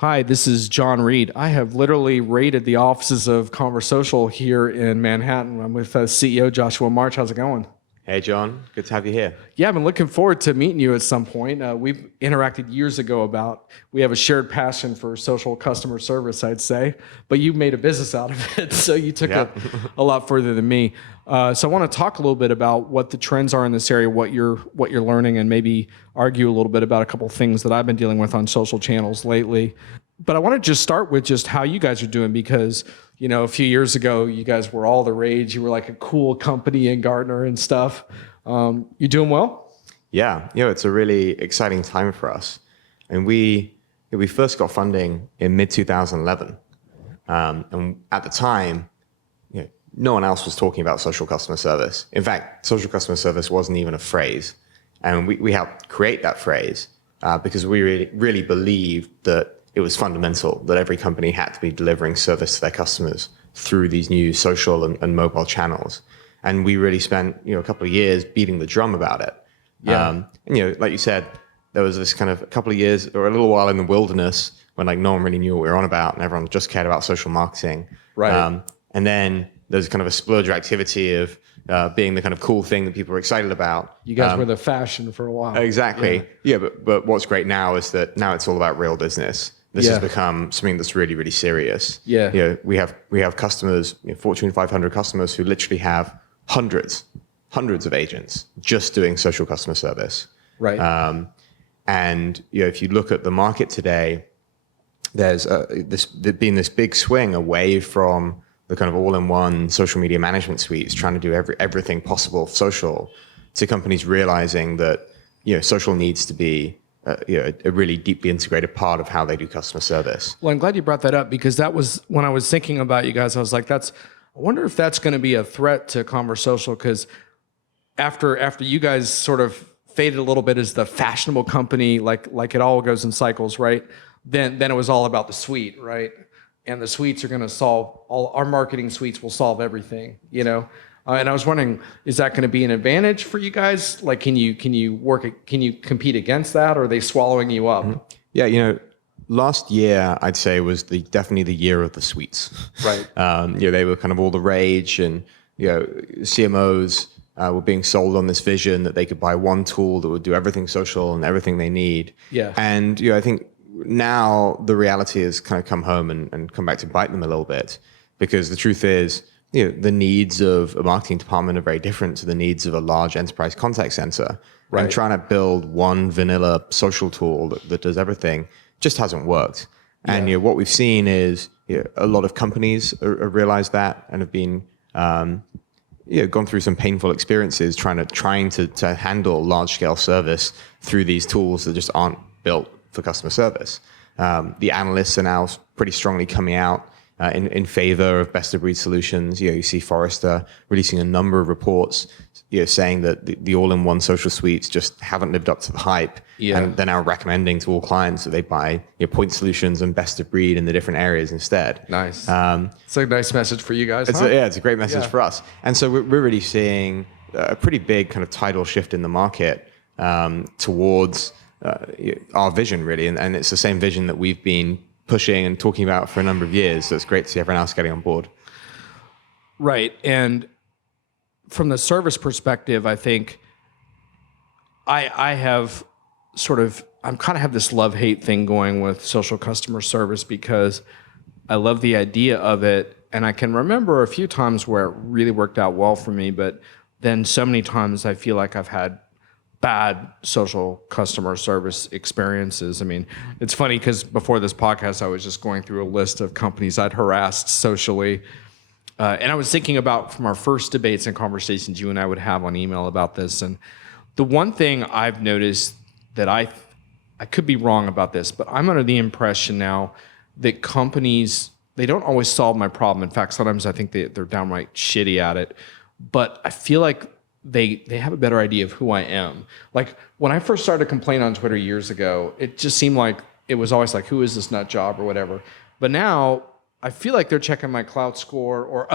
Hi, this is John Reed. I have literally raided the offices of Conversocial here in Manhattan. I'm with CEO Joshua March. How's it going? Hey, John. Good to have you here. Yeah, I've been looking forward to meeting you at some point. We've interacted years ago we have a shared passion for social customer service, I'd say, but you made a business out of it, so you took Yeah. it a lot further than me. So I want to talk a little bit about what the trends are in this area, what you're learning, and maybe argue a little bit about a couple of things that I've been dealing with on social channels lately. But I want to just start with just how you guys are doing because, a few years ago, you guys were all the rage. You were like a cool company in Gartner and stuff. You doing well? Yeah, it's a really exciting time for us. And we first got funding in mid-2011. And at the time, no one else was talking about social customer service. In fact, social customer service wasn't even a phrase. And we helped create that phrase because we really believed that it was fundamental that every company had to be delivering service to their customers through these new social and mobile channels. And we really spent, a couple of years beating the drum about it. Yeah. And, like you said, there was this kind of a couple of years or a little while in the wilderness when no one really knew what we were on about and everyone just cared about social marketing. Right. And then there's kind of a splurge of activity of being the kind of cool thing that people are excited about. You guys were the fashion for a while. Exactly. Yeah, but what's great now is that now it's all about real business. This has become something that's really, really serious. Yeah. We have customers, Fortune 500 customers who literally have hundreds of agents just doing social customer service. Right. And if you look at the market today, there's been this big swing away from the kind of all-in-one social media management suites trying to do everything possible social to companies realizing that social needs to be a really deeply integrated part of how they do customer service. Well, I'm glad you brought that up because that was when I was thinking about you guys. I was like, I wonder if that's going to be a threat to Conversocial because after you guys sort of faded a little bit as the fashionable company, like it all goes in cycles, right? Then it was all about the suite, right? And the suites are going to solve all our marketing suites will solve everything, And I was wondering, is that going to be an advantage for you guys? Like, can you compete against that, or are they swallowing you up? Mm-hmm. Yeah, last year I'd say was definitely the year of the suites. Right. They were kind of all the rage, and CMOs were being sold on this vision that they could buy one tool that would do everything social and everything they need. Yeah. And I think now the reality has kind of come home and come back to bite them a little bit, because the truth is, the needs of a marketing department are very different to the needs of a large enterprise contact center. Right. And trying to build one vanilla social tool that does everything just hasn't worked. Yeah. And what we've seen is a lot of companies have realized that and have been gone through some painful experiences trying to handle large scale service through these tools that just aren't built for customer service. The analysts are now pretty strongly coming out in favor of best of breed solutions. You see Forrester releasing a number of reports, saying that the all-in-one social suites just haven't lived up to the hype. Yeah. And they're now recommending to all clients that they buy point solutions and best of breed in the different areas instead. Nice. It's a nice message for you guys. It's a great message for us. And so we're really seeing a pretty big kind of tidal shift in the market towards our vision, really. And it's the same vision that we've been pushing and talking about for a number of years. So it's great to see everyone else getting on board. Right. And from the service perspective, I think I'm kind of have this love-hate thing going with social customer service because I love the idea of it. And I can remember a few times where it really worked out well for me, but then so many times I feel like I've had bad social customer service experiences. I mean, it's funny because before this podcast, I was just going through a list of companies I'd harassed socially. And I was thinking about from our first debates and conversations you and I would have on email about this. And the one thing I've noticed that I could be wrong about this, but I'm under the impression now that companies, they don't always solve my problem. In fact, sometimes I think they're downright shitty at it. But I feel like they have a better idea of who I am. Like when I first started to complain on Twitter years ago, it just seemed like it was always like, who is this nut job or whatever. But now I feel like they're checking my cloud score or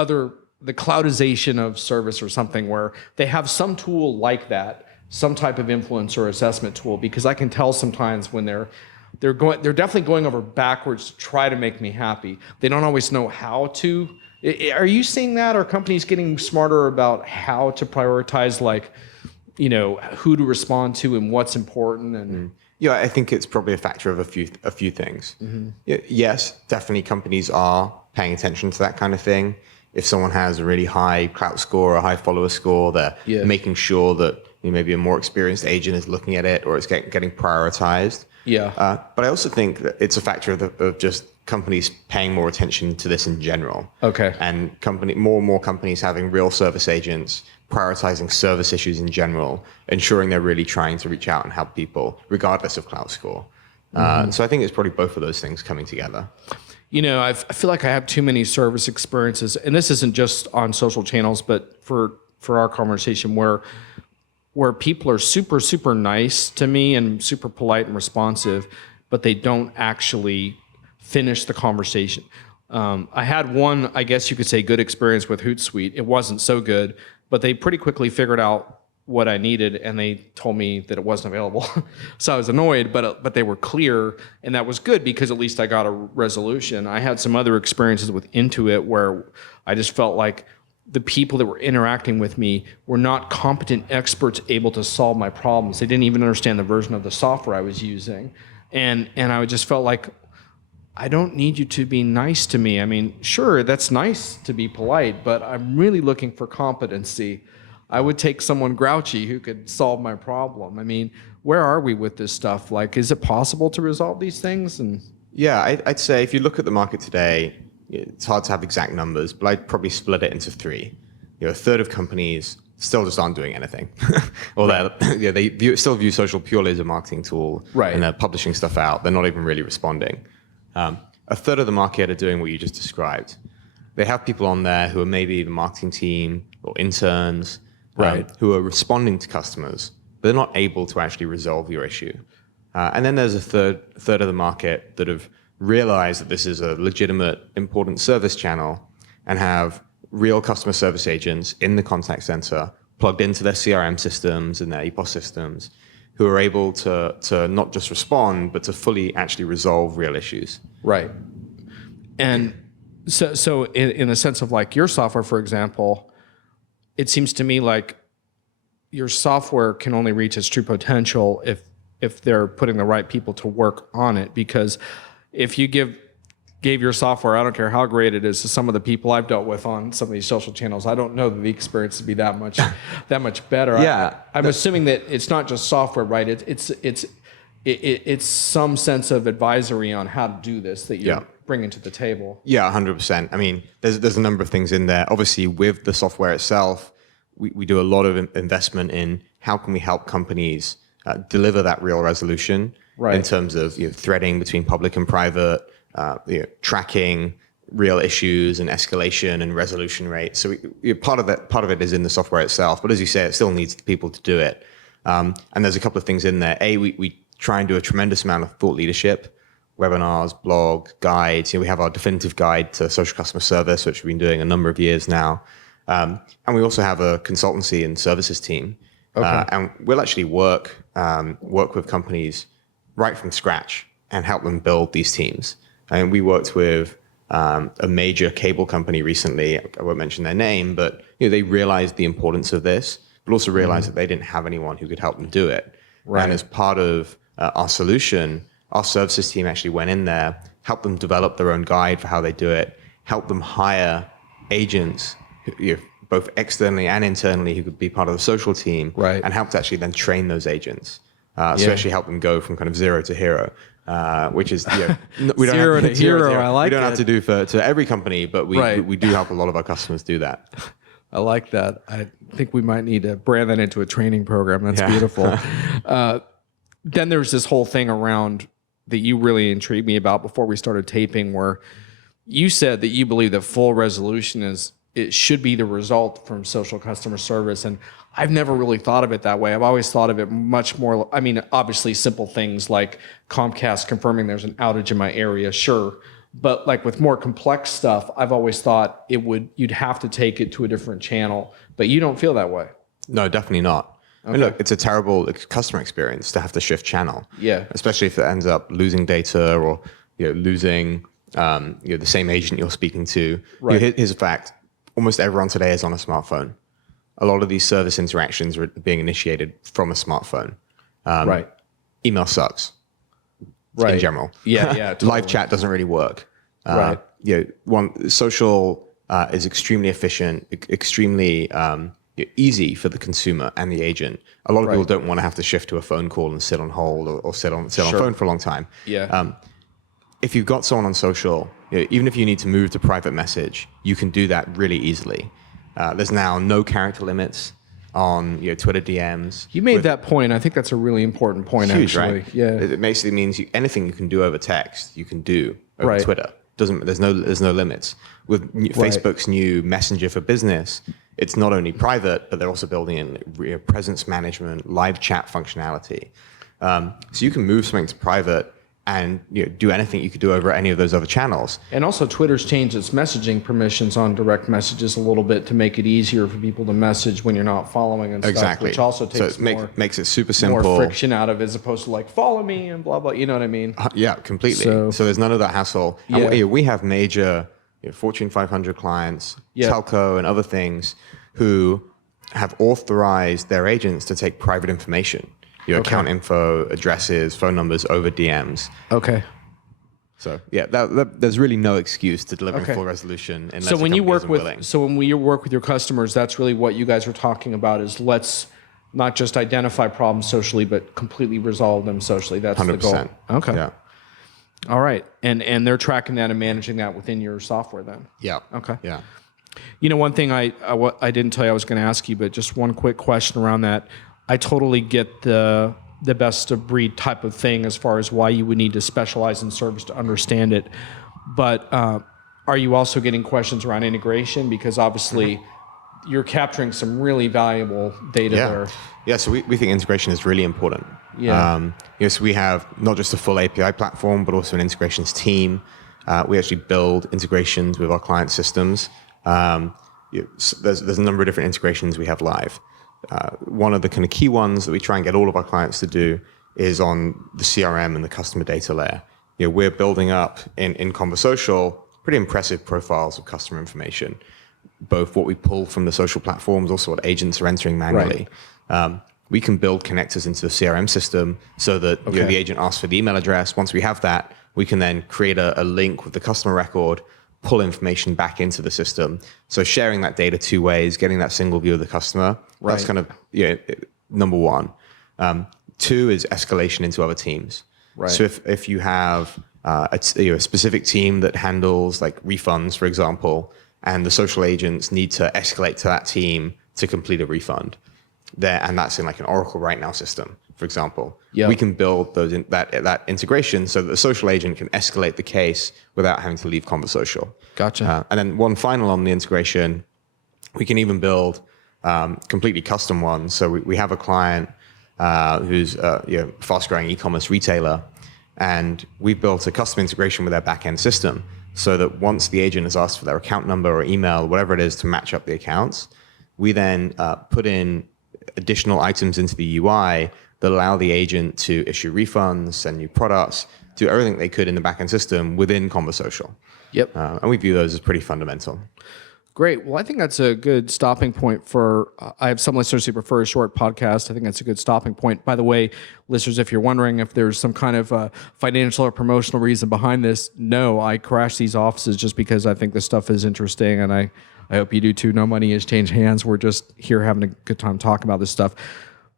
the cloudization of service or something where they have some tool like that, some type of influence or assessment tool, because I can tell sometimes when they're they're definitely going over backwards to try to make me happy. They don't always know how to. Are you seeing that? Are companies getting smarter about how to prioritize, like, who to respond to and what's important? And Yeah, I think it's probably a factor of a few things. Yes, definitely companies are paying attention to that kind of thing. If someone has a really high clout score or a high follower score, they're making sure that maybe a more experienced agent is looking at it or it's getting prioritized. Yeah. But I also think that it's a factor of just companies paying more attention to this in general. Okay. And more and more companies having real service agents, prioritizing service issues in general, ensuring they're really trying to reach out and help people regardless of clout score. So I think it's probably both of those things coming together. I feel like I have too many service experiences, and this isn't just on social channels, but for our conversation where people are super, super nice to me and super polite and responsive, but they don't actually finish the conversation. I had one, I guess you could say, good experience with Hootsuite. It wasn't so good, but they pretty quickly figured out what I needed, and they told me that it wasn't available. So I was annoyed, but they were clear, and that was good because at least I got a resolution. I had some other experiences with Intuit where I just felt like the people that were interacting with me were not competent experts able to solve my problems. They didn't even understand the version of the software I was using. And I just felt like, I don't need you to be nice to me. I mean, sure, that's nice to be polite, but I'm really looking for competency. I would take someone grouchy who could solve my problem. I mean, where are we with this stuff? Like, is it possible to resolve these things? And yeah, I'd say if you look at the market today, it's hard to have exact numbers, but I'd probably split it into three. A third of companies still just aren't doing anything. Or they still view social purely as a marketing tool, right, and they're publishing stuff out. They're not even really responding. A third of the market are doing what you just described. They have people on there who are maybe the marketing team or interns, right, who are responding to customers, but they're not able to actually resolve your issue. And then there's a third of the market that have realized that this is a legitimate, important service channel and have real customer service agents in the contact center plugged into their CRM systems and their EPOS systems who are able to not just respond, but to fully actually resolve real issues. Right. And so in the sense of like your software, for example, it seems to me like your software can only reach its true potential if they're putting the right people to work on it. Because if you gave your software, I don't care how great it is, to some of the people I've dealt with on some of these social channels, I don't know that the experience would be that much better. Yeah, I'm assuming that it's not just software, right? It's some sense of advisory on how to do this that you're bringing to the table. Yeah, 100%. I mean, there's a number of things in there. Obviously, with the software itself, we do a lot of investment in how can we help companies deliver that real resolution, right, in terms of threading between public and private, tracking real issues and escalation and resolution rates. So part of it is in the software itself, but as you say, it still needs the people to do it. And there's a couple of things in there. We try and do a tremendous amount of thought leadership, webinars, blog, guides. We have our definitive guide to social customer service, which we've been doing a number of years now. And we also have a consultancy and services team. Okay. And we'll actually work with companies right from scratch and help them build these teams. And we worked with a major cable company recently. I won't mention their name, but they realized the importance of this, but also realized that they didn't have anyone who could help them do it. Right. And as part of our solution, our services team actually went in there, helped them develop their own guide for how they do it, helped them hire agents, both externally and internally, who could be part of the social team, right, and helped actually then train those agents. So actually help them go from kind of zero to hero, which is we don't zero have to hero. I like we don't it. have to do to every company, but we do help a lot of our customers do that. I like that. I think we might need to brand that into a training program. That's beautiful. Then there's this whole thing around that you really intrigued me about before we started taping, where you said that you believe that full resolution it should be the result from social customer service. And I've never really thought of it that way. I've always thought of it much more, I mean, obviously simple things like Comcast confirming there's an outage in my area, sure. But like with more complex stuff, I've always thought you'd have to take it to a different channel, but you don't feel that way. No, definitely not. I mean, look, it's a terrible customer experience to have to shift channel. Yeah. Especially if it ends up losing data or losing the same agent you're speaking to. Right. Here's a fact: almost everyone today is on a smartphone. A lot of these service interactions are being initiated from a smartphone. Right. Email sucks. Right. In general. Yeah. Totally. Live chat doesn't really work. Right. Social is extremely efficient, extremely easy for the consumer and the agent. A lot of people don't want to have to shift to a phone call and sit on hold or sit on phone for a long time. Yeah. If you've got someone on social, even if you need to move to private message, you can do that really easily. There's now no character limits on Twitter DMs. You made that point. I think that's a really important point, huge, actually. right? Yeah. It basically means anything you can do over text, you can do over Twitter. There's no limits. With Facebook's new Messenger for Business, it's not only private, but they're also building in presence management, live chat functionality. So you can move something to private and do anything you could do over any of those other channels. And also Twitter's changed its messaging permissions on direct messages a little bit to make it easier for people to message when you're not following and stuff, which also takes makes it super simple. More friction out of it as opposed to like follow me and blah, blah, you know what I mean? Yeah, completely. So there's none of that hassle. Yeah. And we have major Fortune 500 clients, telco and other things who have authorized their agents to take private information. Account info, addresses, phone numbers over DMs. Okay. So there's really no excuse to delivering full resolution unless so when you work with willing. So when you work with your customers, that's really what you guys are talking about is let's not just identify problems socially, but completely resolve them socially. That's 100%. The goal. Okay. Yeah. All right. And they're tracking that and managing that within your software then. Yeah. Okay. Yeah. One thing I didn't tell you I was going to ask you, but just one quick question around that. I totally get the best of breed type of thing as far as why you would need to specialize in service to understand it. But are you also getting questions around integration? Because obviously you're capturing some really valuable data there. Yeah, so we think integration is really important. Yeah. So we have not just a full API platform, but also an integrations team. We actually build integrations with our client systems. There's a number of different integrations we have live. One of the kind of key ones that we try and get all of our clients to do is on the CRM and the customer data layer. We're building up in Conversocial pretty impressive profiles of customer information, both what we pull from the social platforms, also what agents are entering manually. We can build connectors into the CRM system so that the agent asks for the email address. Once we have that, we can then create a link with the customer record, pull information back into the system. So sharing that data two ways, getting that single view of the customer, that's kind of number one. Two is escalation into other teams. Right. So if you have a specific team that handles like refunds, for example, and the social agents need to escalate to that team to complete a refund, and that's in like an Oracle Right Now system, for example. We can build that integration so that the social agent can escalate the case without having to leave Conversocial. Gotcha. And then one final on the integration, we can even build completely custom ones. So we have a client who's a fast-growing e-commerce retailer, and we built a custom integration with their back-end system so that once the agent has asked for their account number or email, whatever it is to match up the accounts, we then put in additional items into the UI that allow the agent to issue refunds, send new products, do everything they could in the backend system within Conversocial. Yep. And we view those as pretty fundamental. Great. Well, I think that's a good stopping point for, I have some listeners who prefer a short podcast. I think that's a good stopping point. By the way, listeners, if you're wondering if there's some kind of financial or promotional reason behind this, no, I crash these offices just because I think this stuff is interesting, and I hope you do too. No money has changed hands. We're just here having a good time talking about this stuff.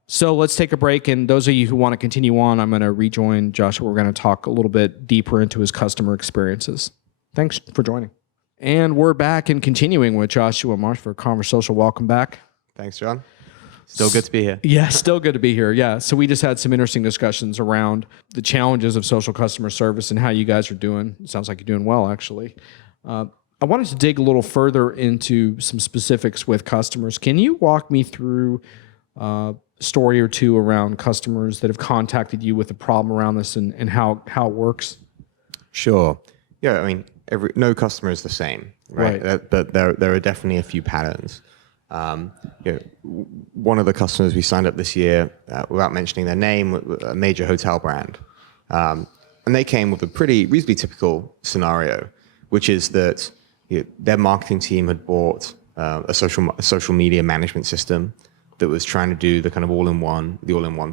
So let's take a break. And those of you who want to continue on, I'm going to rejoin Joshua. We're going to talk a little bit deeper into his customer experiences. Thanks for joining. And we're back and continuing with Joshua March for Conversocial. Welcome back. Thanks, John. Still good to be here. Yeah, still good to be here. Yeah. So we just had some interesting discussions around the challenges of social customer service and how you guys are doing. It sounds like you're doing well, actually. I wanted to dig a little further into some specifics with customers. Can you walk me through a story or two around customers that have contacted you with a problem around this and how it works? Sure. Yeah, I mean, no customer is the same, right? But there are definitely a few patterns. One of the customers we signed up this year, without mentioning their name, a major hotel brand, and they came with a pretty reasonably typical scenario, which is that their marketing team had bought a social media management system that was trying to do the kind of all-in-one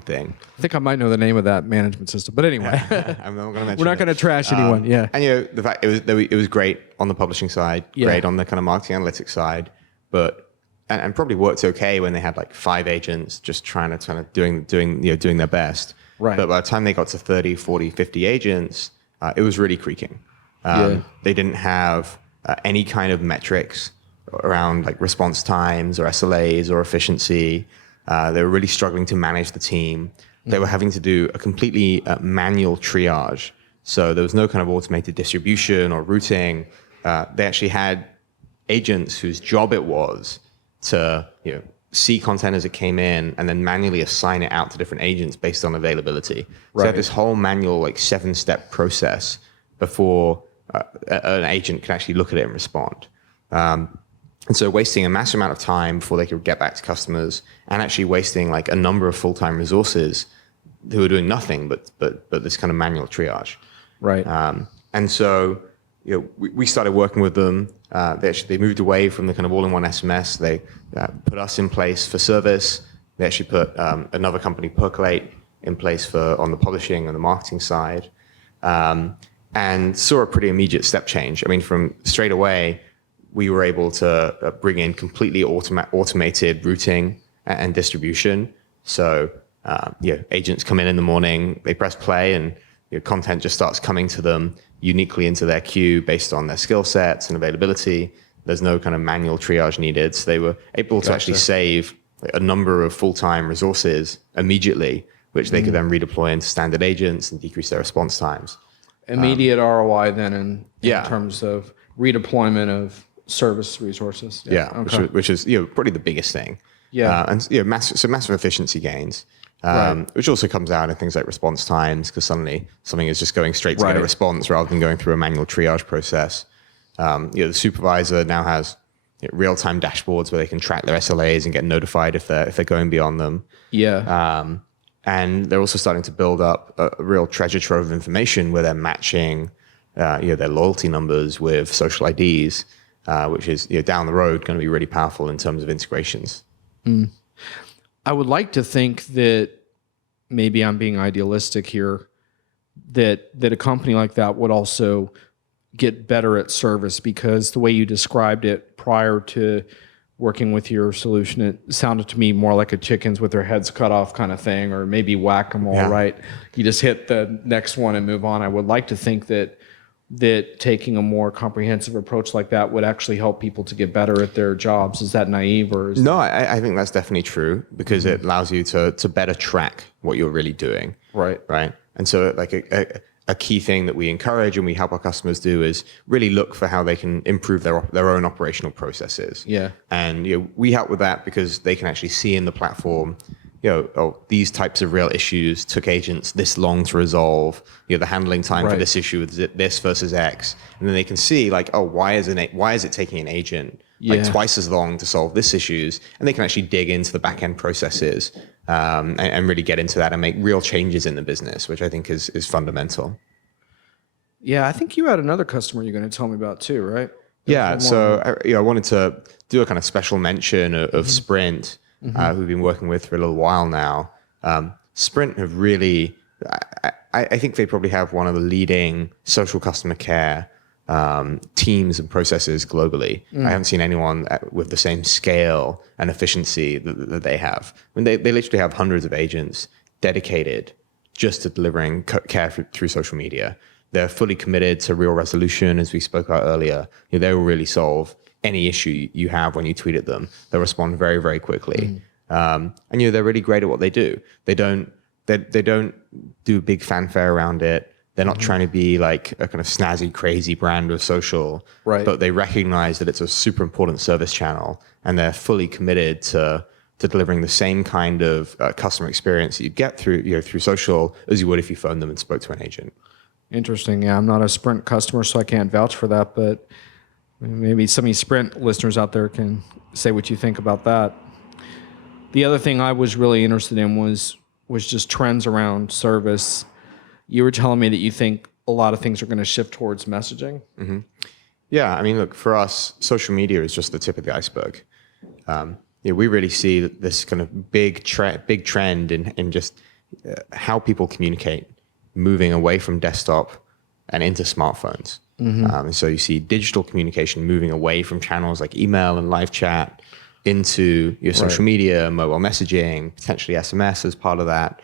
thing. I think I might know the name of that management system, but anyway, I'm not going to mention. we're not going to trash anyone. Yeah, and the fact it was great on the publishing side, great on the kind of marketing analytics side, but and probably worked okay when they had like 5 agents just trying to kind of doing their best. Right. But by the time they got to 30, 40, 50 agents, it was really creaking. They didn't have any kind of metrics around like response times or SLAs or efficiency. They were really struggling to manage the team. They were having to do a completely manual triage. So there was no kind of automated distribution or routing. They actually had agents whose job it was to see content as it came in and then manually assign it out to different agents based on availability. So they had this whole manual like 7-step process before an agent can actually look at it and respond. And so wasting a massive amount of time before they could get back to customers, and actually wasting like a number of full-time resources who were doing nothing but this kind of manual triage. Right. And so we started working with them. They moved away from the kind of all-in-one SMS. They put us in place for service. They actually put another company, Percolate, in place on the publishing and the marketing side, and saw a pretty immediate step change. I mean, from straight away, we were able to bring in completely automated routing and distribution. So agents come in the morning, they press play, and content just starts coming to them uniquely into their queue based on their skill sets and availability. There's no kind of manual triage needed. So they were able to actually save a number of full-time resources immediately, which they could then redeploy into standard agents and decrease their response times. Immediate ROI then in terms of redeployment of service resources. Okay. which is probably the biggest thing. And massive efficiency gains. Which also comes out in things like response times, because suddenly something is just going straight to get a response rather than going through a manual triage process. The supervisor now has real-time dashboards where they can track their SLAs and get notified if they're going beyond them. And they're also starting to build up a real treasure trove of information where they're matching their loyalty numbers with social IDs, which is down the road going to be really powerful in terms of integrations. I would like to think that maybe I'm being idealistic here, that a company like that would also get better at service, because the way you described it prior to working with your solution, it sounded to me more like a chickens with their heads cut off kind of thing, or maybe whack-a-mole, right? You just hit the next one and move on. I would like to think that taking a more comprehensive approach like that would actually help people to get better at their jobs. Is that naive, or No, I think that's definitely true, because it allows you to better track what you're really doing. Right. And so like a key thing that we encourage and we help our customers do is really look for how they can improve their own operational processes. And we help with that because they can actually see in the platform, these types of real issues took agents this long to resolve. The handling time for this issue is this versus X, and then they can see like, why is it taking an agent like twice as long to solve this issues? And they can actually dig into the back end processes and really get into that and make real changes in the business, which I think is fundamental. Yeah, I think you had another customer you're going to tell me about too, right? So I wanted to do a kind of special mention of Sprint. Who've been working with for a little while now. Sprint have really, I think they probably have one of the leading social customer care teams and processes globally. I haven't seen anyone with the same scale and efficiency that they have. I mean, they literally have hundreds of agents dedicated just to delivering care through social media. They're fully committed to real resolution, as we spoke about earlier. They will really solve any issue you have when you tweet at them. They'll respond very, very quickly. And they're really great at what they do. They don't do big fanfare around it. They're not trying to be like a kind of snazzy, crazy brand of social, but they recognize that it's a super important service channel, and they're fully committed to delivering the same kind of customer experience that you'd get through social as you would if you phoned them and spoke to an agent. Interesting. Yeah, I'm not a Sprint customer, so I can't vouch for that, but Maybe some of you Sprint listeners out there can say what you think about that. The other thing I was really interested in was just trends around service. You were telling me that you think a lot of things are going to shift towards messaging. Yeah, I mean, look, for us, social media is just the tip of the iceberg. We really see this kind of big trend in just how people communicate, moving away from desktop and into smartphones. And so you see digital communication moving away from channels like email and live chat into your social media, mobile messaging, potentially SMS as part of that.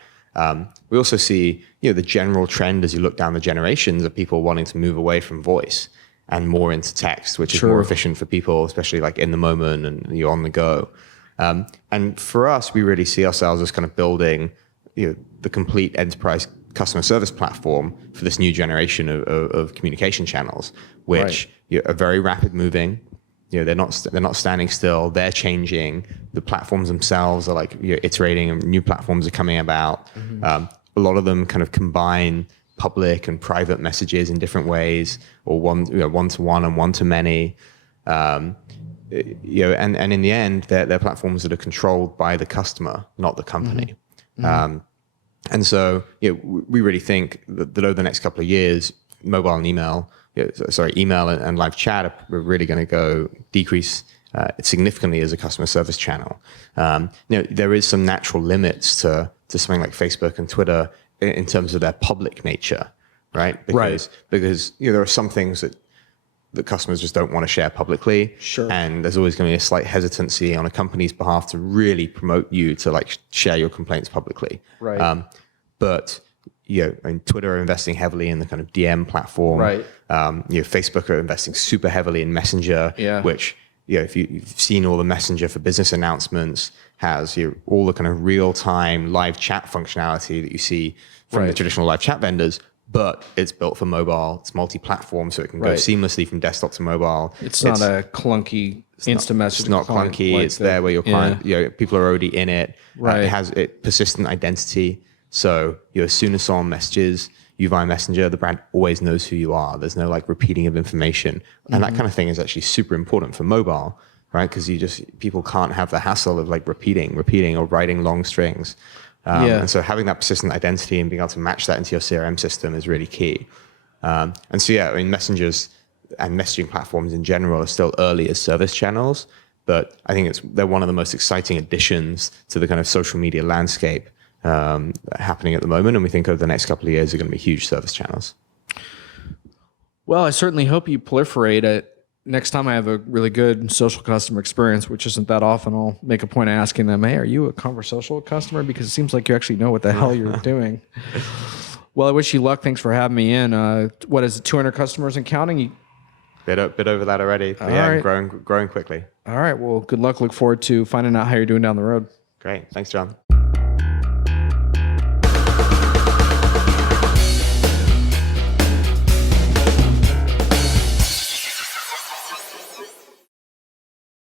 We also see the general trend as you look down the generations of people wanting to move away from voice and more into text, which is more efficient for people, especially like in the moment and you're on the go. And for us, we really see ourselves as kind of building the complete enterprise customer service platform for this new generation of communication channels, which are very rapid moving. They're not standing still. They're changing. The platforms themselves are like iterating, and new platforms are coming about. A lot of them kind of combine public and private messages in different ways, or one-to-one and one-to-many. And in the end, they're platforms that are controlled by the customer, not the company. And so we really think that over the next couple of years, mobile and email and live chat are really going to decrease significantly as a customer service channel. There is some natural limits to something like Facebook and Twitter in terms of their public nature, right? Because there are some things that customers just don't want to share publicly. And there's always going to be a slight hesitancy on a company's behalf to really promote you to like share your complaints publicly. But Twitter are investing heavily in the kind of DM platform. Facebook are investing super heavily in Messenger, which if you've seen all the Messenger for Business announcements, has all the kind of real-time live chat functionality that you see from the traditional live chat vendors. But it's built for mobile. It's multi-platform, so it can go seamlessly from desktop to mobile. It's not a clunky instant message. It's not clunky. Like it's there where your client, people are already in it. It has persistent identity. So as soon as someone messages you via Messenger, the brand always knows who you are. There's no like repeating of information, and that kind of thing is actually super important for mobile, right? Because people can't have the hassle of like repeating or writing long strings. And so having that persistent identity and being able to match that into your CRM system is really key. And so, messengers and messaging platforms in general are still early as service channels, but I think they're one of the most exciting additions to the kind of social media landscape happening at the moment. And we think over the next couple of years are going to be huge service channels. Well, I certainly hope you proliferate it. Next time I have a really good social customer experience, which isn't that often, I'll make a point of asking them, hey, are you a Conversocial customer? Because it seems like you actually know what the hell you're doing. Well, I wish you luck. Thanks for having me in. What is it, 200 customers and counting? Bit over that already. But growing quickly. All right. Well, good luck. Look forward to finding out how you're doing down the road. Great. Thanks, John.